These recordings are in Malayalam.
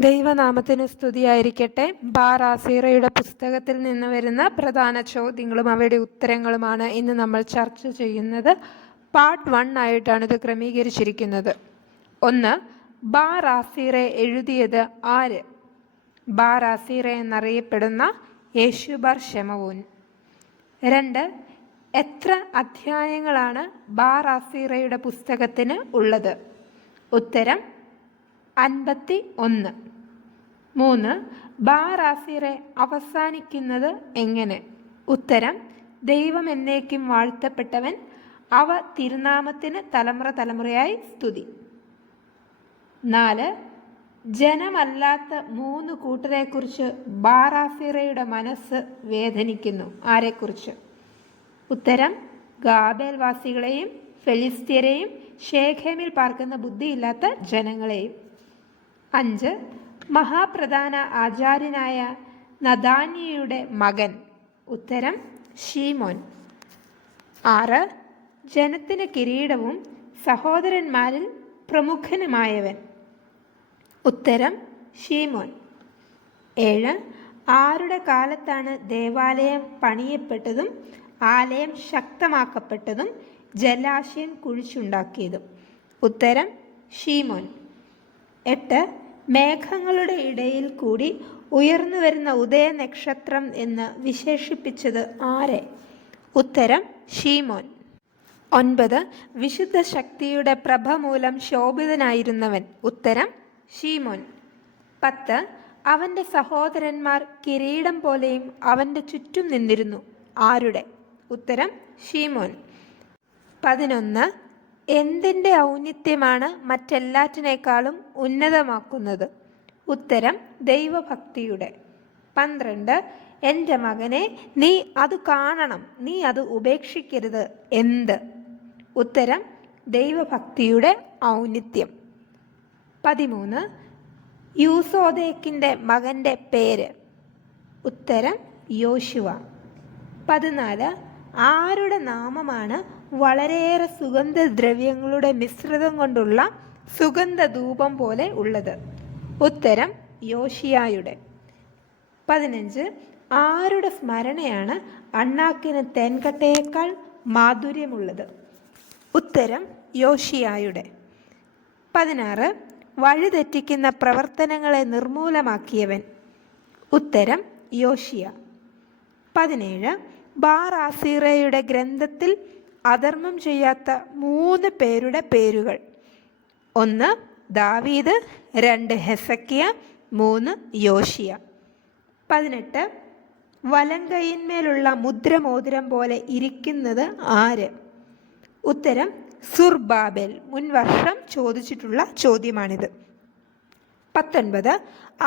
ദൈവനാമത്തിന് സ്തുതിയായിരിക്കട്ടെ. ബാർ ആസീറയുടെ പുസ്തകത്തിൽ നിന്ന് വരുന്ന പ്രധാന ചോദ്യങ്ങളും അവയുടെ ഉത്തരങ്ങളുമാണ് ഇന്ന് നമ്മൾ ചർച്ച ചെയ്യുന്നത്. പാർട്ട് 1 ആയിട്ടാണ് ഇത് ക്രമീകരിച്ചിരിക്കുന്നത്. 1. ബാർ ആസീറെ എഴുതിയത് ആര്? ബാർ ആസീറെ എന്നറിയപ്പെടുന്ന യേശുബാർ ഷെമവൂൻ. 2. എത്ര അധ്യായങ്ങളാണ് ബാർ ആസീറയുടെ പുസ്തകത്തിന് ഉള്ളത്? ഉത്തരം 51. 3. ബാർ ആസീറെ അവസാനിക്കുന്നത് എങ്ങനെ? ഉത്തരം ദൈവം എന്നേക്കും വാഴ്ത്തപ്പെട്ടവൻ, അവ തിരുനാമത്തിന് തലമുറ തലമുറയായി സ്തുതി. 4. ജനമല്ലാത്ത 3 കൂട്ടരെക്കുറിച്ച് ബാർ ആസീറയുടെ മനസ്സ് വേദനിക്കുന്നു. ആരെക്കുറിച്ച്? ഉത്തരം ഗാബേൽവാസികളെയും ഫെലിസ്ത്യരെയും ഷേഖേമിൽ പാർക്കുന്ന ബുദ്ധിയില്ലാത്ത ജനങ്ങളെയും. 5. മഹാപ്രധാന ആചാര്യനായ നദാന്യയുടെ മകൻ. ഉത്തരം ശീമോൻ. 6. ജനത്തിന് കിരീടവും സഹോദരന്മാരിൽ പ്രമുഖനുമായവൻ. ഉത്തരം ശീമോൻ. 7. ആരുടെ കാലത്താണ് ദേവാലയം പണിയപ്പെട്ടതും ആലയം ശക്തമാക്കപ്പെട്ടതും ജലാശയം കുഴിച്ചുണ്ടാക്കിയതും? ഉത്തരം ശീമോൻ. 8. മേഘങ്ങളുടെ ഇടയിൽ കൂടി ഉയർന്നു വരുന്ന ഉദയനക്ഷത്രം എന്ന് വിശേഷിപ്പിച്ചത് ആരെ? ഉത്തരം ശീമോൻ. 9. വിശുദ്ധ ശക്തിയുടെ പ്രഭ മൂലം ശോഭിതനായിരുന്നവൻ. ഉത്തരം ശീമോൻ. 10. അവൻ്റെ സഹോദരന്മാർ കിരീടം പോലെയും അവൻ്റെ ചുറ്റും നിന്നിരുന്നു. ആരുടെ? ഉത്തരം ശീമോൻ. 11. എന്തിൻ്റെ ഔന്നിത്യമാണ് മറ്റെല്ലാറ്റിനേക്കാളും ഉന്നതമാക്കുന്നത്? ഉത്തരം ദൈവഭക്തിയുടെ. 12. എൻ്റെ മകനെ, നീ അത് കാണണം, നീ അത് ഉപേക്ഷിക്കരുത്. എന്ത്? ഉത്തരം ദൈവഭക്തിയുടെ ഔന്നിത്യം. 13. യൂസോദേക്കിൻ്റെ മകൻ്റെ പേര്? ഉത്തരം യോശുവ. 14. ആരുടെ നാമമാണ് വളരെയേറെ സുഗന്ധദ്രവ്യങ്ങളുടെ മിശ്രിതം കൊണ്ടുള്ള സുഗന്ധധൂപം പോലെ ഉള്ളത്? ഉത്തരം യോശിയായുടെ. 15. ആരുടെ സ്മരണയാണ് അണ്ണാക്കിന് തേൻകട്ടയേക്കാൾ മാധുര്യമുള്ളത്? ഉത്തരം യോശിയായുടെ. 16. വഴിതെറ്റിക്കുന്ന പ്രവർത്തനങ്ങളെ നിർമൂലമാക്കിയവൻ? ഉത്തരം യോശിയ. 17. ബാർ ആസീറയുടെ ഗ്രന്ഥത്തിൽ അധർമ്മം ചെയ്യാത്ത 3 പേരുടെ പേരുകൾ? 1. ദാവീദ്, 2. ഹെസക്കിയ, 3. യോശിയ. 18. വലങ്കൈയിന്മേലുള്ള മുദ്രമോതിരം പോലെ ഇരിക്കുന്നത് ആര്? ഉത്തരം സുർബാബേൽ. മുൻവർഷം ചോദിച്ചിട്ടുള്ള ചോദ്യമാണിത്. 19.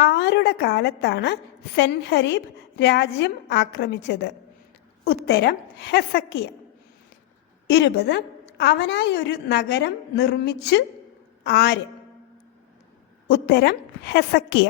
ആരുടെ കാലത്താണ് സെൻഹരീബ് രാജ്യം ആക്രമിച്ചത്? ഉത്തരം ഹെസക്കിയ. 20. അവനായി ഒരു നഗരം നിർമ്മിച്ച് ആര്? ഉത്തരം ഹെസക്കിയ.